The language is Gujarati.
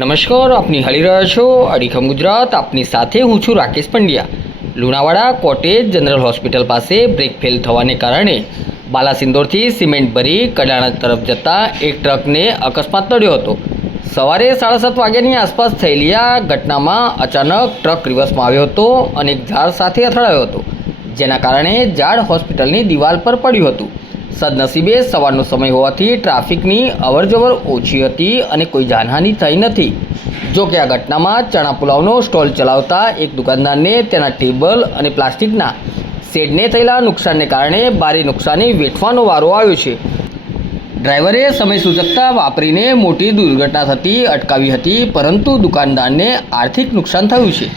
નમસ્કાર, આપની હાલી રહ્યા છો અડીખમ ગુજરાત. આપની સાથે હું છું Rakesh Pandya. Lunawada cottage general hospital પાસે બ્રેક ફેલ થવાને કારણે બાલાસિંદોરથી સિમેન્ટ ભરી કડાણા તરફ જતાં એક ટ્રકને અકસ્માત નડ્યો હતો. સવારે સાડા સાત વાગ્યાની આસપાસ થયેલી આ ઘટનામાં અચાનક ટ્રક રિવર્સમાં આવ્યો હતો અને એક ઝાડ સાથે અથડાયો હતો. જેના કારણે ઝાડ હોસ્પિટલની દિવાલ પર પડ્યું હતું. સદનસીબે સવારનો સમય હોવાથી ટ્રાફિકની અવરજવર ઓછી હતી અને કોઈ જાનહાનિ થઈ નથી. જો કે આ ઘટનામાં ચણા પુલાવનો સ્ટોલ ચલાવતા એક દુકાનદારને તેના ટેબલ અને પ્લાસ્ટિકના શેડને થયેલા નુકસાનને કારણે ભારે નુકસાની વેઠવાનો વારો આવ્યો છે. ડ્રાઈવરે સમય સૂચકતા વાપરીને મોટી દુર્ઘટના થતી અટકાવી હતી, પરંતુ દુકાનદારને આર્થિક નુકસાન થયું છે.